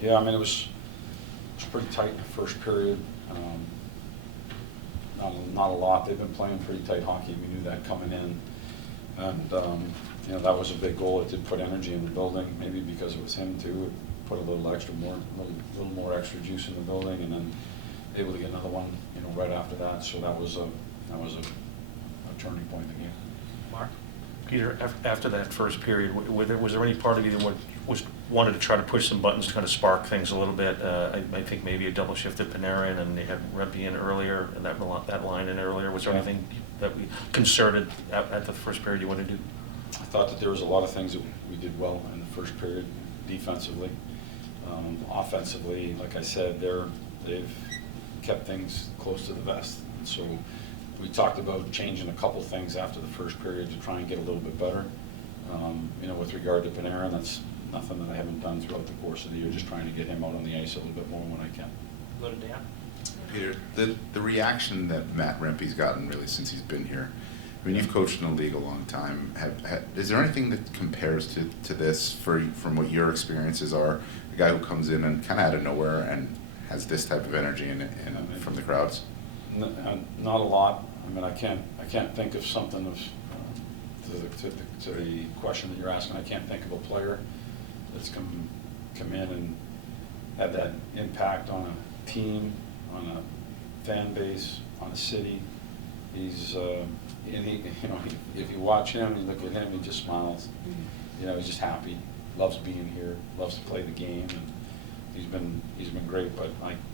Yeah, I mean, it was pretty tight in the first period. Not a lot. They've been playing pretty tight hockey. We knew that coming in. And, you know, that was a big goal. It did put energy in the building, maybe because it was him too. It put a little more extra juice in the building, and then able to get another one, you know, right after that. So that was a turning point in the game. Mark? Peter, after that first period, was there any part of you that wanted to try to push some buttons to kind of spark things a little bit? I think maybe a double shifted Panarin, and they had Rempe in earlier, and that line in earlier. Was there anything that we concerted at the first period you wanted to do? I thought that there was a lot of things that we did well in the first period, defensively. Offensively, like I said, they've kept things close to the vest. And so we talked about changing a couple things after the first period to try and get a little bit better. You know, with regard to Panarin, that's nothing that I haven't done throughout the course of the year, just trying to get him out on the ice a little bit more when I can. Go to Dan. Peter, the reaction that Matt Rempe's gotten really since he's been here, I mean, you've coached in the league a long time. Is there anything that compares to this from what your experiences are? A guy who comes in and kind of out of nowhere and has this type of energy from the crowds? Not a lot. I mean, I can't think of something of to the question that you're asking. I can't think of a player that's come in and had that impact on a team, on a fan base, on a city. He's and he, you know, if you watch him, you look at him, he just smiles. You know, he's just happy, loves being here, loves to play the game, and he's been great. But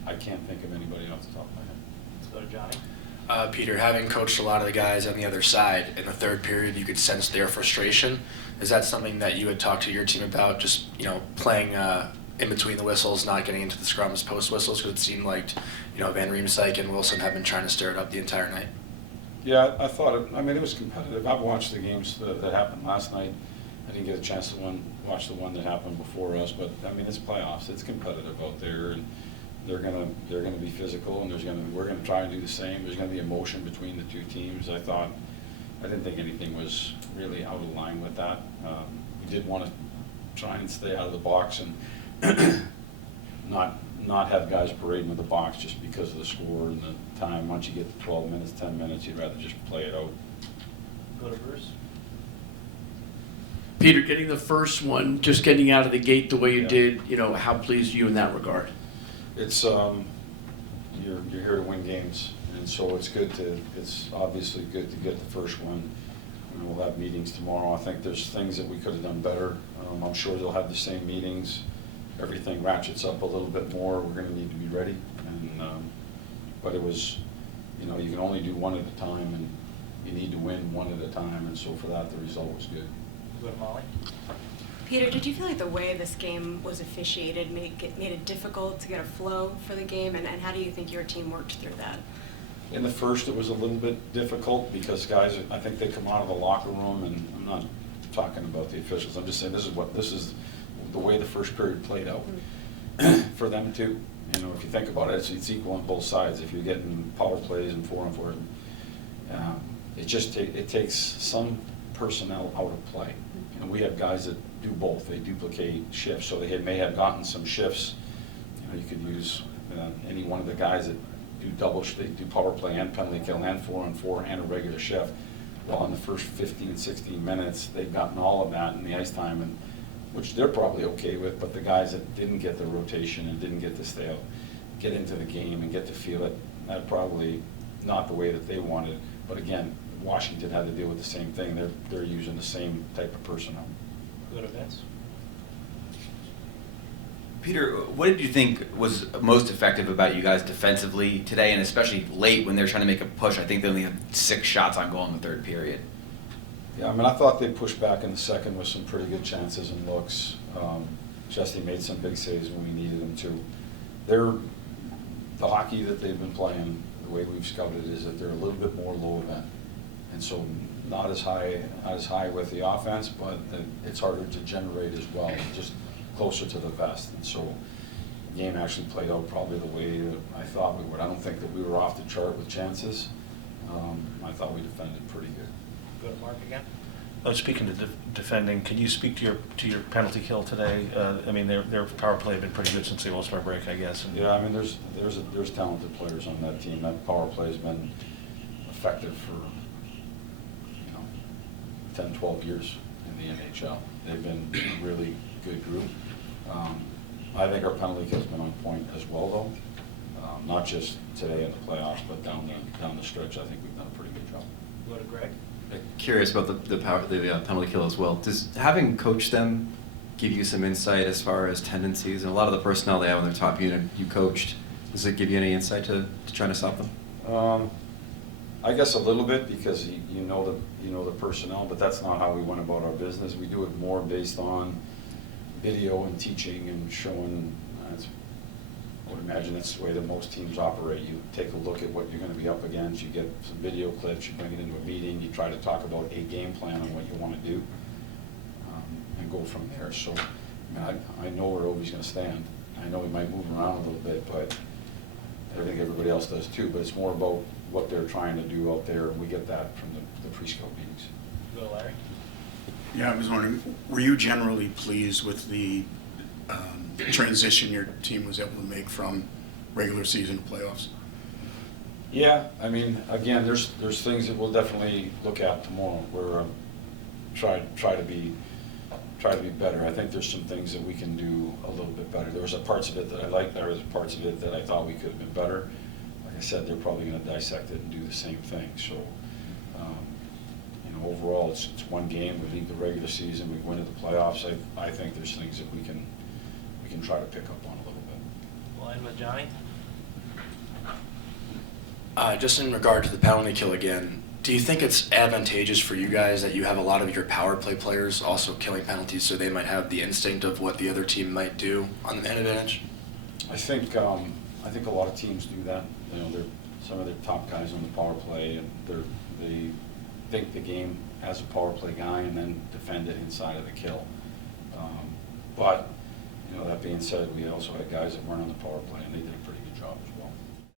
I can't think of anybody off the top of my head. Let's go to Johnny. Peter, having coached a lot of the guys on the other side, in the third period, you could sense their frustration. Is that something that you had talked to your team about? Just, you know, playing in between the whistles, not getting into the scrums post whistles, because it seemed like, you know, Van Riemsdyk and Wilson have been trying to stir it up the entire night. Yeah, I thought I mean, it was competitive. I've watched the games that happened last night. I didn't get a chance to watch the one that happened before us, but I mean, it's playoffs. It's competitive out there, and they're gonna be physical, and we're gonna try and do the same. There's gonna be emotion between the two teams. I didn't think anything was really out of line with that. We did want to try and stay out of the box and not have guys parading with the box just because of the score and the time. Once you get to 12 minutes, 10 minutes, you'd rather just play it out. Go to Bruce. Peter, getting the first one, just getting out of the gate the way you did, you know, how pleased are you in that regard? It's you're here to win games, and so it's obviously good to get the first one. And we'll have meetings tomorrow. I think there's things that we could have done better. I'm sure they'll have the same meetings. Everything ratchets up a little bit more. We're going to need to be ready. And but it was, you know, you can only do one at a time, and you need to win one at a time. And so for that, the result was good. Go to Molly. Peter, did you feel like the way this game was officiated made it difficult to get a flow for the game, and how do you think your team worked through that? In the first, it was a little bit difficult because guys, I think they come out of the locker room, and I'm not talking about the officials. I'm just saying this is the way the first period played out for them too. You know, if you think about it, it's equal on both sides. If you're getting power plays and 4-on-4, it takes some personnel out of play. You know, we have guys that do both. They duplicate shifts, so they may have gotten some shifts. You know, you could use any one of the guys that do they do power play and penalty kill and 4-on-4 and a regular shift. Well, in the first 15, 16 minutes, they've gotten all of that in the ice time, and which they're probably okay with, but the guys that didn't get the rotation and didn't get to get into the game and get to feel it, that's probably not the way that they wanted. But again, Washington had to deal with the same thing. They're using the same type of personnel. Go to Vince. Peter, what did you think was most effective about you guys defensively today, and especially late when they're trying to make a push? I think they only had 6 shots on goal in the third period. Yeah, I mean, I thought they pushed back in the second with some pretty good chances and looks. Jesse made some big saves when we needed him to. The hockey that they've been playing, the way we've scouted, is that they're a little bit more low event, and so not as high with the offense, but it's harder to generate as well, just closer to the vest. And so the game actually played out probably the way that I thought we would. I don't think that we were off the chart with chances. I thought we defended pretty good. Go to Mark again. Speaking to defending, can you speak to your penalty kill today? I mean, their power play have been pretty good since the All-Star break, I guess. And Yeah, I mean, there's talented players on that team. That power play has been effective for, 10, 12 years in the NHL. They've been a really good group. I think our penalty kill's been on point as well, though. Not just today in the playoffs, but down the stretch. I think we've done a pretty good job. Go to Greg. Curious about the penalty kill as well. Does having coached them give you some insight as far as tendencies and a lot of the personnel they have on their top unit you coached? Does it give you any insight to trying to stop them? I guess a little bit, because you know the personnel, but that's not how we went about our business. We do it more based on video and teaching and showing. I would imagine that's the way that most teams operate. You take a look at what you're going to be up against, you get some video clips, you bring it into a meeting, you try to talk about a game plan on what you want to do, and go from there. So I know where Ovi's going to stand. I know he might move around a little bit, but I think everybody else does too. But it's more about what they're trying to do out there, and we get that from the pre-scout meetings. Go to Larry. Yeah, I was wondering, were you generally pleased with the transition your team was able to make from regular season to playoffs? Yeah, I mean, again, there's things that we'll definitely look at tomorrow. We're try to be better. I think there's some things that we can do a little bit better. There was parts of it that I liked. There was parts of it that I thought we could have been better. Like I said, they're probably going to dissect it and do the same thing. So, overall, it's one game. We leave the regular season. We go into the playoffs. I think there's things that we can try to pick up on a little bit. We'll end with Johnny. Just in regard to the penalty kill again, do you think it's advantageous for you guys that you have a lot of your power play players also killing penalties, so they might have the instinct of what the other team might do on the man advantage? I think a lot of teams do that. They're some of their top guys on the power play, and they think the game as a power play guy and then defend it inside of the kill. But that being said, we also had guys that weren't on the power play, and they did a pretty good job as well.